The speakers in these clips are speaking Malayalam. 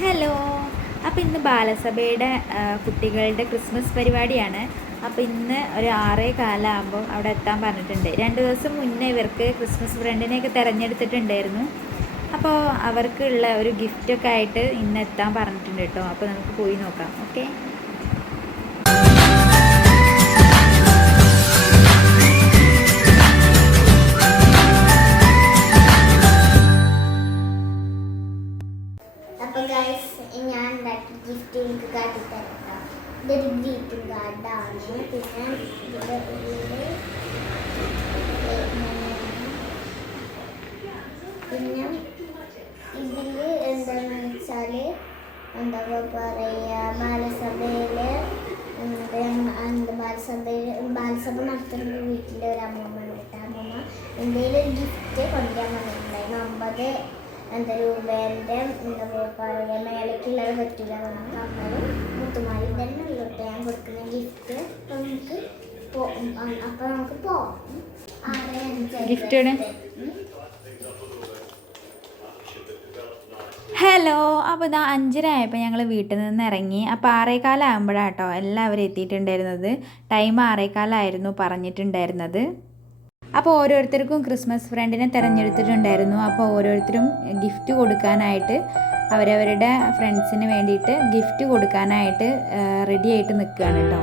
ഹലോ. അപ്പോൾ ഇന്ന് ബാലസഭയുടെ കുട്ടികളുടെ ക്രിസ്മസ് പരിപാടിയാണ്. അപ്പോൾ ഇന്ന് ഒരു 6:15 ആകുമ്പോൾ അവിടെ എത്താൻ പറഞ്ഞിട്ടുണ്ട്. 2 ദിവസം മുന്നേ ഇവർക്ക് ക്രിസ്മസ് ഫ്രണ്ടിനെയൊക്കെ തിരഞ്ഞെടുത്തിട്ടുണ്ടായിരുന്നു. അപ്പോൾ അവർക്കുള്ള ഒരു ഗിഫ്റ്റൊക്കെ ആയിട്ട് ഇന്ന് എത്താൻ പറഞ്ഞിട്ടുണ്ട് കേട്ടോ. അപ്പോൾ നമുക്ക് പോയി നോക്കാം. ഓക്കെ. അപ്പോൾ ഗൈസ് ഞാൻ ഉണ്ടാക്കി ഗിഫ്റ്റ് എനിക്ക് കാട്ടിത്തരാം. ഇതൊരു ഗ്രീറ്റിംഗ് കാർഡാണ്. പിന്നെ ഇതിൽ എന്താണെന്ന് വെച്ചാൽ എന്താ പറയുക, ബാലസഭ നടത്തുന്ന വീട്ടിലെ ഒരു അമ്മമ്മ ഉണ്ട്. അമ്മമ്മ എന്തെങ്കിലും ഒരു ഗിഫ്റ്റ് കൊണ്ടുവരാൻ പറഞ്ഞിട്ടുണ്ടായിരുന്നു. 50 രൂപേൻ്റെ എന്താ പറയുക മേലേക്കുള്ളത് പറ്റില്ല. കമ്മലും മുത്തുമാലും തന്നെ ഉള്ളൂ ഞാൻ കൊടുക്കുന്ന ഗിഫ്റ്റ്. അപ്പോൾ നമുക്ക് പോവാം. ഹലോ. അപ്പോൾ ഇതാ 5:30 ആയപ്പോൾ ഞങ്ങൾ വീട്ടിൽ നിന്ന് ഇറങ്ങി. അപ്പോൾ 6:15 ആകുമ്പോഴാണ് കേട്ടോ എല്ലാവരും എത്തിയിട്ടുണ്ടായിരുന്നത്. ടൈം 6:15 ആയിരുന്നു പറഞ്ഞിട്ടുണ്ടായിരുന്നത്. അപ്പോൾ ഓരോരുത്തർക്കും ക്രിസ്മസ് ഫ്രണ്ടിനെ തിരഞ്ഞെടുത്തിട്ടുണ്ടായിരുന്നു. അപ്പോൾ ഓരോരുത്തരും ഗിഫ്റ്റ് കൊടുക്കാനായിട്ട് അവരവരുടെ ഫ്രണ്ട്സിന് വേണ്ടിയിട്ട് ഗിഫ്റ്റ് കൊടുക്കാനായിട്ട് റെഡി ആയിട്ട് നിൽക്കുകയാണ് കേട്ടോ.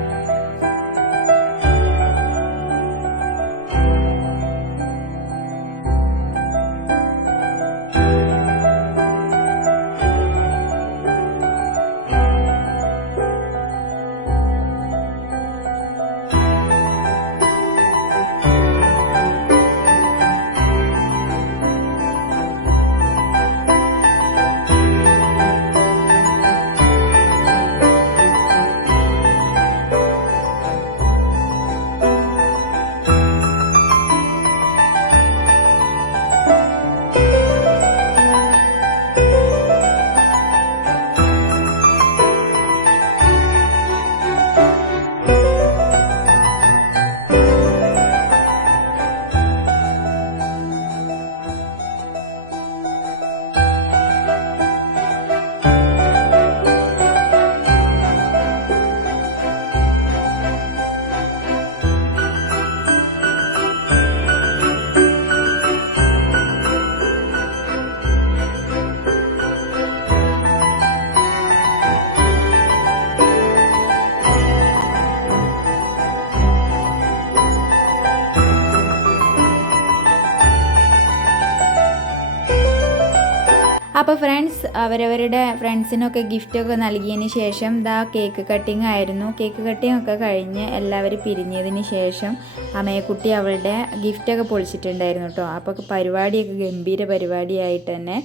അപ്പോൾ ഫ്രണ്ട്സ് അവരവരുടെ ഫ്രണ്ട്സിനൊക്കെ ഗിഫ്റ്റൊക്കെ നൽകിയതിന് ശേഷം കേക്ക് കട്ടിങ് ആയിരുന്നു. കേക്ക് കട്ടിങ് ഒക്കെ കഴിഞ്ഞ് എല്ലാവരും പിരിഞ്ഞതിന് ശേഷം അമ്മയക്കുട്ടി അവളുടെ ഗിഫ്റ്റൊക്കെ പൊളിച്ചിട്ടുണ്ടായിരുന്നു കേട്ടോ. അപ്പോൾ പരിപാടിയൊക്കെ ഗംഭീര പരിപാടിയായിട്ട് തന്നെ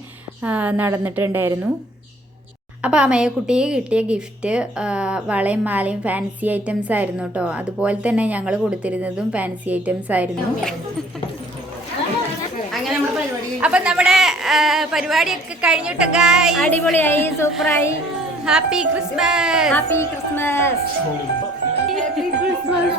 നടന്നിട്ടുണ്ടായിരുന്നു. അപ്പോൾ അമ്മയക്കുട്ടിക്ക് കിട്ടിയ ഗിഫ്റ്റ് വളയും മാലയും ഫാൻസി ഐറ്റംസ് ആയിരുന്നു കേട്ടോ. അതുപോലെ തന്നെ ഞങ്ങൾ കൊടുത്തിരുന്നതും ഫാൻസി ഐറ്റംസ് ആയിരുന്നു. അപ്പൊ നമ്മുടെ പരിപാടിയൊക്കെ കഴിഞ്ഞിട്ട് അടിപൊളിയായി, സൂപ്പറായി. Happy Christmas. Happy Christmas. Happy Christmas.